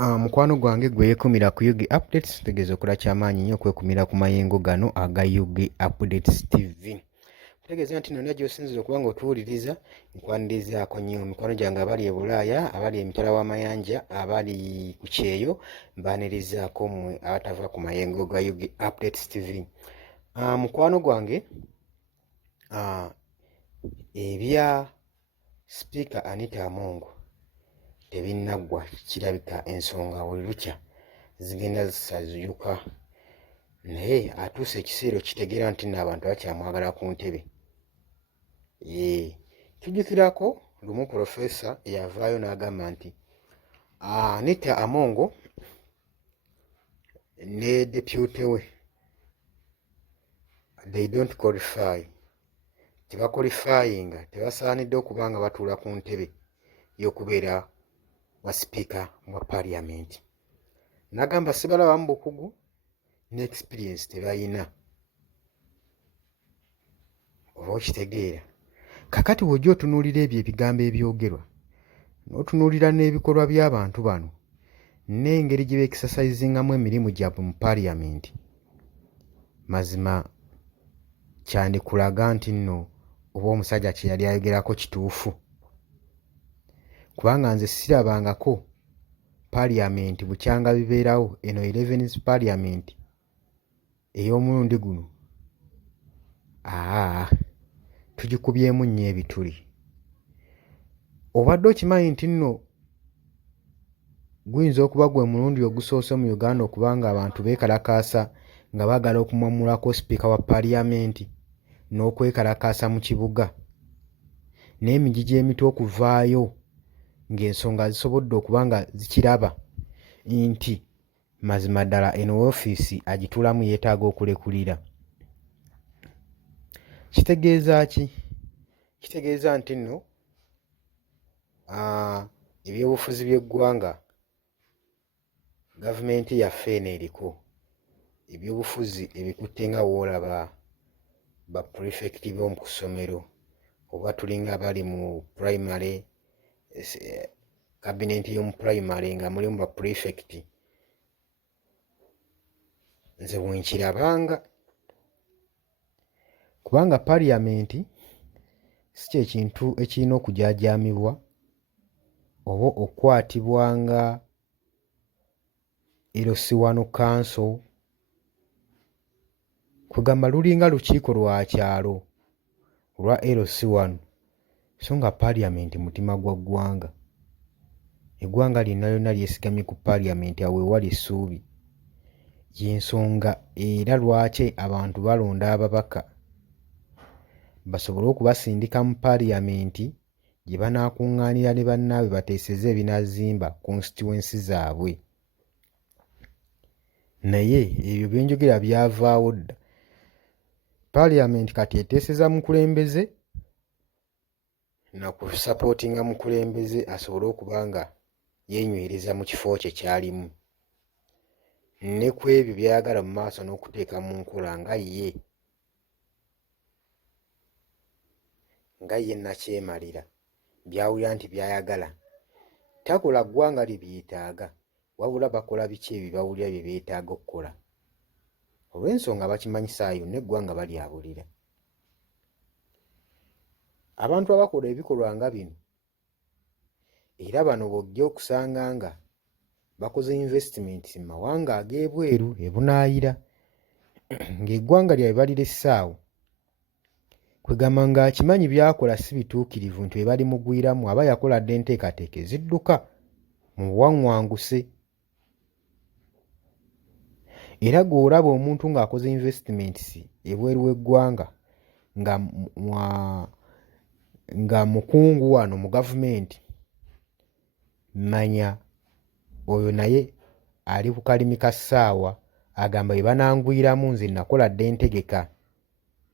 Mukwano gwange gwe yeekumira ku Yugi Updates tegeeza okola kyamaanyi nnyo okwekumira ku mayengo gano aga Yugi Updates TV. Tegeeza nti nonna gy'osinzira okuba ng'otuwuliriza nkwanirizaako nnyo mikwano gyange abali e Bulaaya, abali emitala w'amayanja, abali ku kyeyo, mbaanirizaako mmwe abatava ku mayengo ga Yugi Updates TV. Mukwano gwange ebya Sipiika Anita Among tebinnaggwa, kirabika ensonga buli lukya zigenda zisaziyuka, naye atuuse ekiseera okitegeera nti nno abantu bakyamwagala ku ntebe. Tujjukirako lumu Pulofeesa eyavaayo n'agamba nti Anita Among ne deputy we they don't qualify, tebakwalifayinga, tebasaanidde okuba nga batuula ku ntebe y'okubeera wa sipiika wa paaliyamenti. N'agamba sibalabamu bukugu ne experience tebayina. Oba okitegeera. Kakati bw'ojja otunuulira ebyo ebigambo ebyogerwa n'otunuulira n'ebikolwa by'abantu bano n'engeri gye beekisasayizingamu emirimu gyabwe mu paaliyamenti, mazima kyandikulaga nti nno oba omusajja kye yali ayogerako kituufu. Kubanga nze sirabangako paaliyamenti bukyanga bibeerawo, eno 11th paaliyamenti ey'omulundi guno, tugikubyemu nnyo ebituli. Obadde okimanyi nti nno guyinza okuba gwe mulundi ogusoose mu Uganda okuba nga abantu beekalakaasa nga baagala okumwamulako sipiika wa paaliyamenti n'okwekalakaasa mu kibuga, n'emigigi emito okuvaayo ng'ensonga zisobodde okuba nga zikiraba nti mazima ddala eno woofiisi agituulamu yeetaaga okulekulira. Kitegeeza ki? Kitegeeza nti nno ebyobufuzi by'eggwanga gavumenti yaffe eno eriko ebyobufuzi ebikutte nga woolaba ba purifekiti b'omu kusomero, oba tulinga bali mu pulayimale, kabinenti y'omu pulayimale nga mulimu ba purifekiti. Nze bwenkirabanga, kubanga paaliyamenti si kye kintu ekirina okujaajaamibwa oba okukwatibwa nga LC1 council, kwegamba lulinga lukiiko lwa kyalo lwa LC1, so nga paaliyamenti mutima gwa ggwanga. Eggwanga lyonna lyonna lyesigamye ku paaliyamenti, awo ewali essuubi. Y'ensonga era lwaki abantu balonda ababaka basobole okubasindika mu paaliyamenti gye banaakuŋŋaanira ne bannaabwe bateeseze ebinaazimba constituency zaabwe. Naye ebyo bye njogera byavaawo dda. Paaliyamenti kati eteeseza mukulembeze na kusapootinga mukulembeze asobole okuba nga yeenywereza mu kifo kye kyalimu, ne ku ebyo by'ayagala mu maaso n'okuteeka mu nkola nga ye nakyemalira by'awulira nti by'ayagala. Takola ggwanga lye byetaaga, wabula bakola biki ebyo bawulira bye beetaaga okukola. Olw'ensonga bakimanyisaayo n'eggwanga balyabulira. Abantu abakola ebikolwa nga bino era bano bw'ojja okusanga nga bakoze investment mu mawanga ag'ebweru ebunaayira ng'eggwanga lyabwe balira essaawa, kwegamba ng'akimanyi by'akola si bituukirivu nti bwe balimugwiramu aba yakola dda enteekateeka ezidduka mu buwaŋŋwanguse. Era gw'olaba omuntu ng'akoze investments ebweru w'eggwanga nga mukungu wano mu gavumenti, manya oyo naye ali ku kalimi ka ssaawa agamba bye banangwiramu nze nakola dda entegeka.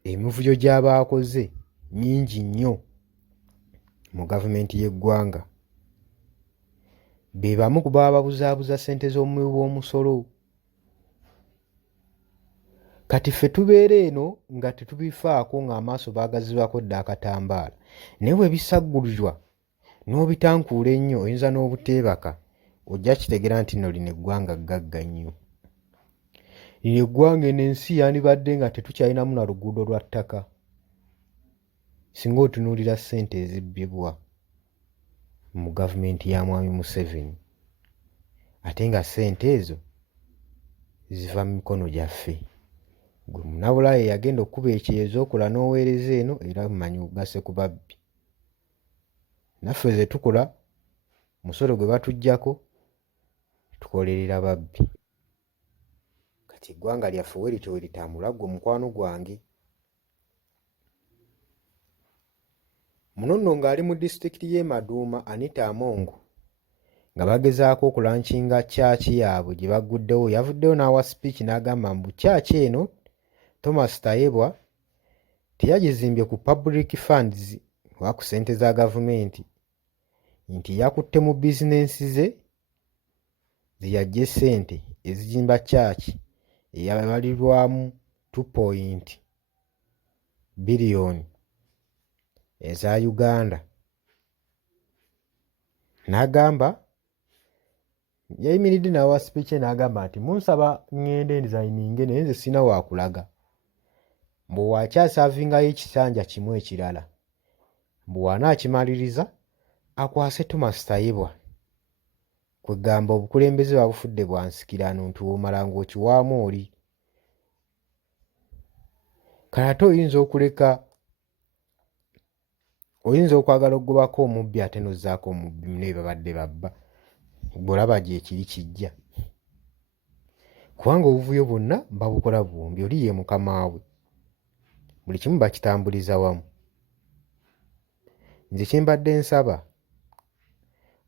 Emivuyo gy'aba akoze mingi nnyo mu gavumenti y'eggwanga. Be bamu ku baba babuzaabuza ssente z'omuwi w'omusolo. Kati ffe tubeera eno nga tetubifaako ng'amaaso baagazibwako dda akatambaala, naye bwe bisaggulirwa n'obitankuula ennyo oyinza n'obuteebaka ojja kitegeera nti nno lino eggwanga ggagga nnyo. Lino eggwanga eno ensi yandibadde nga tetukyalinamu na luguudo lwa ttaka singa otunuulira ssente ezibbibwa mu gavumenti ya Mwami Museveni, ate nga ssente ezo ziva mu mikono gyaffe. Gwe munnabulaaya yagenda okkuba ekyezo okola n'oweereza eno era mmanyi ogase ku babbi. Naffe ze tukola musolo gwe batuggyako tukolerera babbi. Kati eggwanga lyaffe we lityo we litambula ggwe mukwano gwange. Muno nno ng'ali mu disitulikiti y'e Maduuma, Anita Among nga bagezaako okulankinga chachi yaabwe gye bagguddewo, yavuddeyo n'awa speech n'agamba mbu chachi eno Thomas Tayebwa teyagizimbye ku public funds oba ku ssente za gavumenti, nti yakutte mu bizinensi ze ziyajje ssente ezijimba chachi eyabalirwamu 2 billion eza Uganda. N'agamba yayimiridde n'awa speech n'agamba nti munsaba ŋŋende designinge naye nze sina waakulaga, mbu wakyasaavingayo ekisanja kimu ekirala, mbu wanaakimaliriza akwase Thomas Tayebwa. Kwegamba obukulembeze babufudde bwa nsikirano nti w'omala ng'okiwaamu oli. Kale ate oyinza okwagala okugobako omubbi ate n'ozzaako omubbi ne babadde babba, bw'olaba gye kiri kijja. Kubanga obuvuyo bwonna babukola bwombi, oli ye mukama we, buli kimu bakitambuliza wamu. Nze kye mbadde nsaba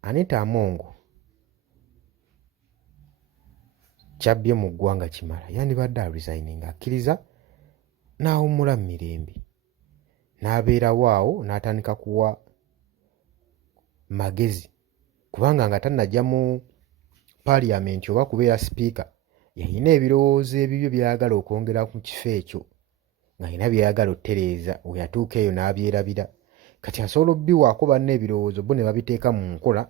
Anita Among kyabbye mu ggwanga kimala, yandibadde aresigning akkiriza n'awummula mu mirembe, n'abeerawo awo n'atandika kuwa magezi, kubanga nga tannajja mu paaliyamenti oba kubeera sipiika yalina ebirowoozo ebibyo by'ayagala okwongera ku kifo ekyo, ng'alina by'ayagala ottereeza, we yatuuka eyo n'abyerabira. Kati asobola obbiwaako banne ebirowoozo bo ne babiteeka mu nkola,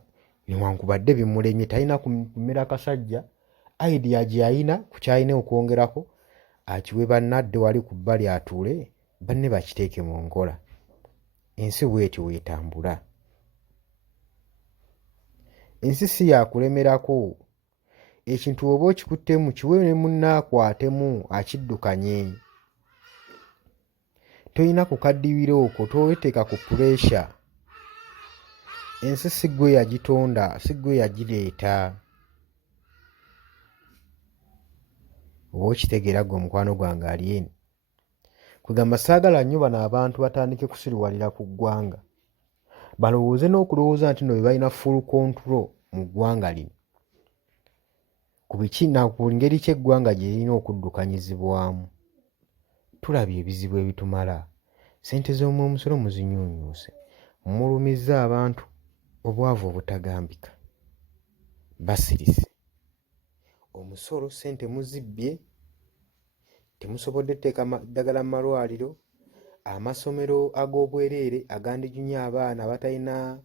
newankubadde bimulemye, talina kumera kasajja, idea gye yalina ku kyalina okwongerako akiwe bannadde wali ku bbali atuule, banne bakiteeke mu nkola. Ensi bw'etyo weetambula. Ensi si yakulemerako. Ekintu oba okikuttemu kiwe ne munnaakwatemu akiddukanye. Tolina kukaddiwira okwo, toweteeka ku puleesha. Ensi si ggwe yagitonda, si ggwe yagireeta. Oba okitegeera ggwe mukwano gwange ali eno. Kwegamba saagala nnyo bano abantu batandike kusiriwalira ku ggwanga, balowooze n'okulowooza nti nno be balina full control mu ggwanga lino ku biki na ku ngeri ki eggwanga gye lirina okuddukanyizibwamu. Tulabye ebizibu ebitumala, ssente z'omwomusolo muzinyuunyuuse, mulumizza abantu obwavu obutagambika, basirise omusolo, ssente muzibbye, temusobodde tteeka ddagala mu malwaliro, amasomero ag'obwereere agandijunya abaana abatalina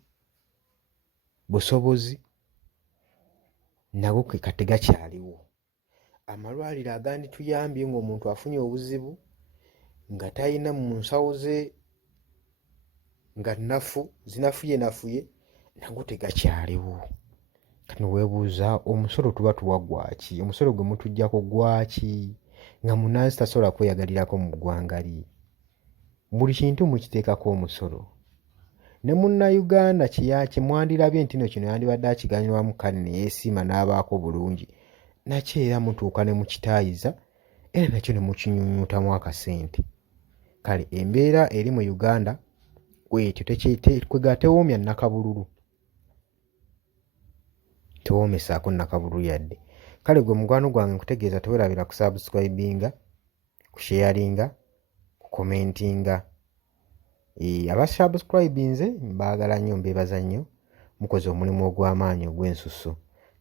busobozi nago kati gakyaliwo. Amalwaliro agandituyambye ng'omuntu afunye obuzibu nga talina mu nsawo ze nga zinafuye nago tegakyaliwo. Kati weebuuza omusolo tuba tuwa gwaki? Omusolo gwe mutuggyako gwaki nga munnansi tasobola kweyagalirako mu ggwanga lye? Buli kintu mukiteekako omusolo. Ne munnayuganda kye mwandirabye nti kino yandibadde akiganirwamu kale ne yeesiima n'abaako bulungi, nakyo era mutuuka ne mukitaayiza era nakyo ne mukinyunyuutamu akasente. Kale embeera eri mu Uganda bw'etyo kwega tewoomya nnakabululu, tewoomesaako nnakabululu yadde. Kale gwe mukwano gwange nkutegeeza teweerabira kusubscribinga, kusharinga, kukomentinga. Abasubscribinze mbaagala nnyo, mbeebaza nnyo, mukoze omulimu ogw'amaanyi ogw'ensusso.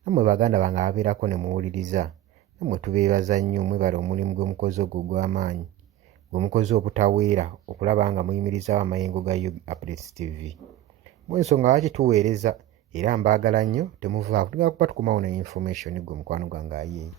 Nammwe baganda bange ababeerako ne muwuliriza, nammwe tubeebaza nnyo, mwebale omulimu gwe mukoze ogwo ogw'amaanyi, gwe mukoze obutaweera okulaba nga muyimirizaawo amayengo ga Updates TV. Mu ensonga lwaki tuweereza era mbaagala nnyo temuvaako tugenda kuba tukomawo ne information gwe mukwano gwange ayeeyi.